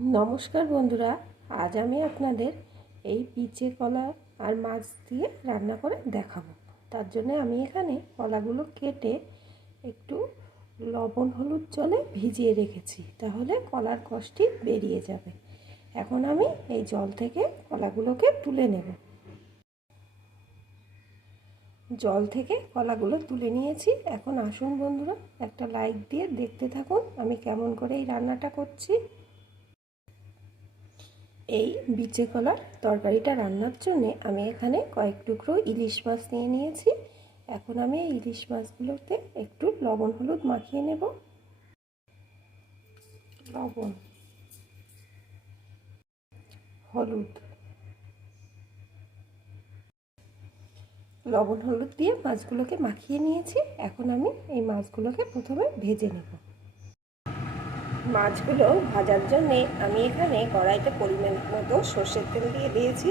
নমস্কার বন্ধুরা, আজ আমি আপনাদের এই পিচে কলা আর মাছ দিয়ে রান্না করে দেখাবো। তার জন্য আমি এখানে কলাগুলো কেটে একটু লবণ হলুদ জলে ভিজিয়ে রেখেছি, তাহলে কলার কষ্টি বেরিয়ে যাবে। এখন আমি এই জল থেকে কলাগুলোকে তুলে নেব। জল থেকে কলাগুলো তুলে নিয়েছি। এখন আসুন বন্ধুরা, একটা লাইক দিয়ে দেখতে থাকুন আমি কেমন করে এই রান্নাটা করছি। এই বিচে কলার তরকারিটা রান্নার জন্য আমি এখানে কয়েক টুকরো ইলিশ মাছ নিয়ে নিয়েছি। এখন আমি এই ইলিশ মাছগুলোতে একটু লবণ হলুদ মাখিয়ে নেব। লবণ, হলুদ লবণ হলুদ দিয়ে মাছগুলোকে মাখিয়ে নিয়েছি। এখন আমি এই মাছগুলোকে প্রথমে ভেজে নেব। মাছগুলো ভাজার জন্যে আমি এখানে কড়াইতে পরিমাণ মতো সর্ষের তেল দিয়ে দিয়েছি।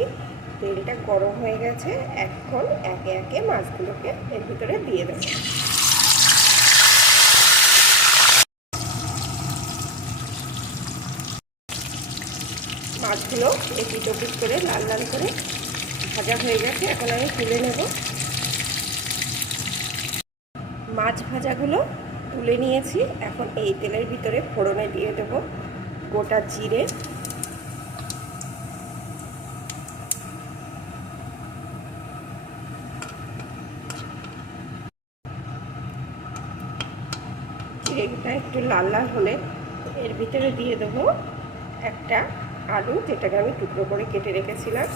তেলটা গরম হয়ে গেছে, এখন একে একে মাছগুলোকে এর ভিতরে দিয়ে দেব। মাছগুলো এপিট ওপিট করে, লাল লাল করে ভাজা হয়ে গেছে, এখন আমি তুলে নেব। মাছ ভাজাগুলো তুলে নিয়েছি। এখন এই তেলের ভিতরে ফোড়নে দিয়ে দেব গোটা জিরে। জিরেটা একটু লাল লাল হলে এর ভিতরে দিয়ে দেব একটা আলু, যেটাকে আমি টুকরো করে কেটে রেখেছিলাম।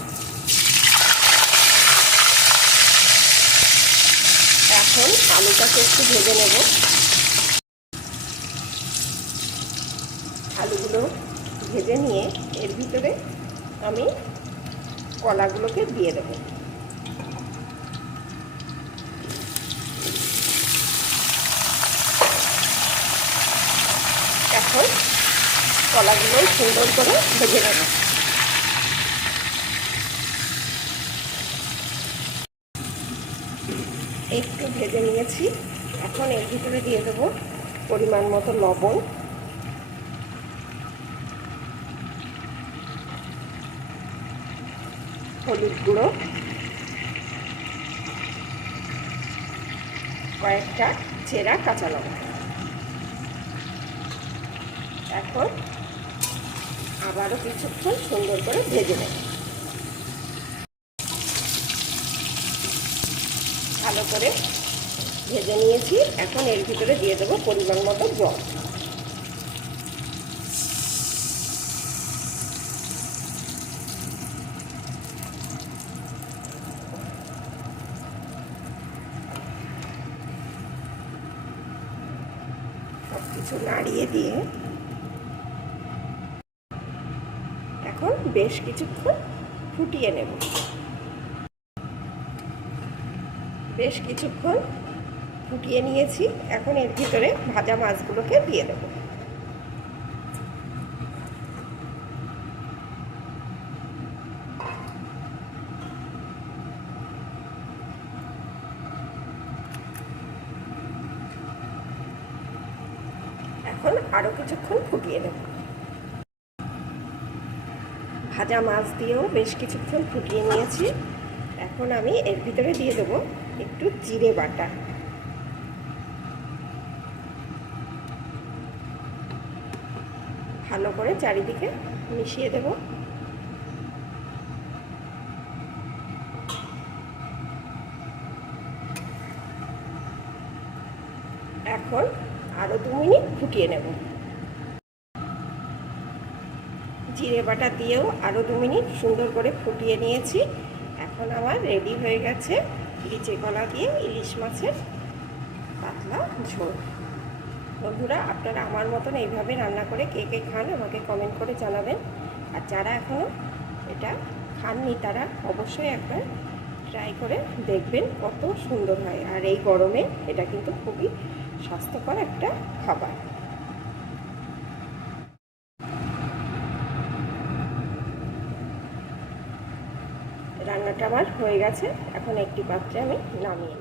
এখন আলুটাকে একটু ভেজে নেব। আলুগুলো ভেজে নিয়ে এর ভিতরে আমি কলাগুলোকে দিয়ে দেব। এখন কলাগুলো সুন্দর করে ভেজে নেব। একটু ভেজে নিয়েছি। এখন এর ভিতরে দিয়ে দেবো পরিমাণ মতো লবণ। হলুদ গুঁড়ো, কয়েকটা চেরা কাঁচা লঙ্কা। এখন আবারও কিছুক্ষণ সুন্দর করে ভেজে নেব। ভালো করে ভেজে নিয়েছি। এখন এর ভিতরে দিয়ে দেবো পরিমাণ মতো জল। কিছু নাড়িয়ে দিয়ে এখন বেশ কিছুক্ষণ ফুটিয়ে নেব। বেশ কিছুক্ষণ ফুটিয়ে নিয়েছি, এখন এর ভিতরে ভাজা মাছগুলোকে দিয়ে দেব এখন আরও কিছুক্ষণ ফুটিয়ে নেব। ভাজা মাছ দিয়েও বেশ কিছুক্ষণ ফুটিয়ে নিয়েছি। এখন আমি এর ভিতরে দিয়ে দেবো একটু জিরে বাটা। ভালো করে চারিদিকে মিশিয়ে দেব। এখন আরও দু মিনিট ফুটিয়ে নেব। জিরে বাটা দিয়েও আরও দু মিনিট সুন্দর করে ফুটিয়ে নিয়েছি। এখন আমার রেডি হয়ে গেছে লিচে কলা দিয়ে ইলিশ মাছের পাতলা ঝোল। বন্ধুরা, আপনারা আমার মতন এইভাবে রান্না করে কে কে খান আমাকে কমেন্ট করে জানাবেন। আর যারা এখনও এটা খাননি, তারা অবশ্যই একবার ট্রাই করে দেখবেন কত সুন্দর হয়। আর এই গরমে এটা কিন্তু খুবই স্বাস্থ্যকর একটা খাবার। রান্নাটা আমার হয়ে গেছে। এখন একটি পাত্রে আমি নামিয়ে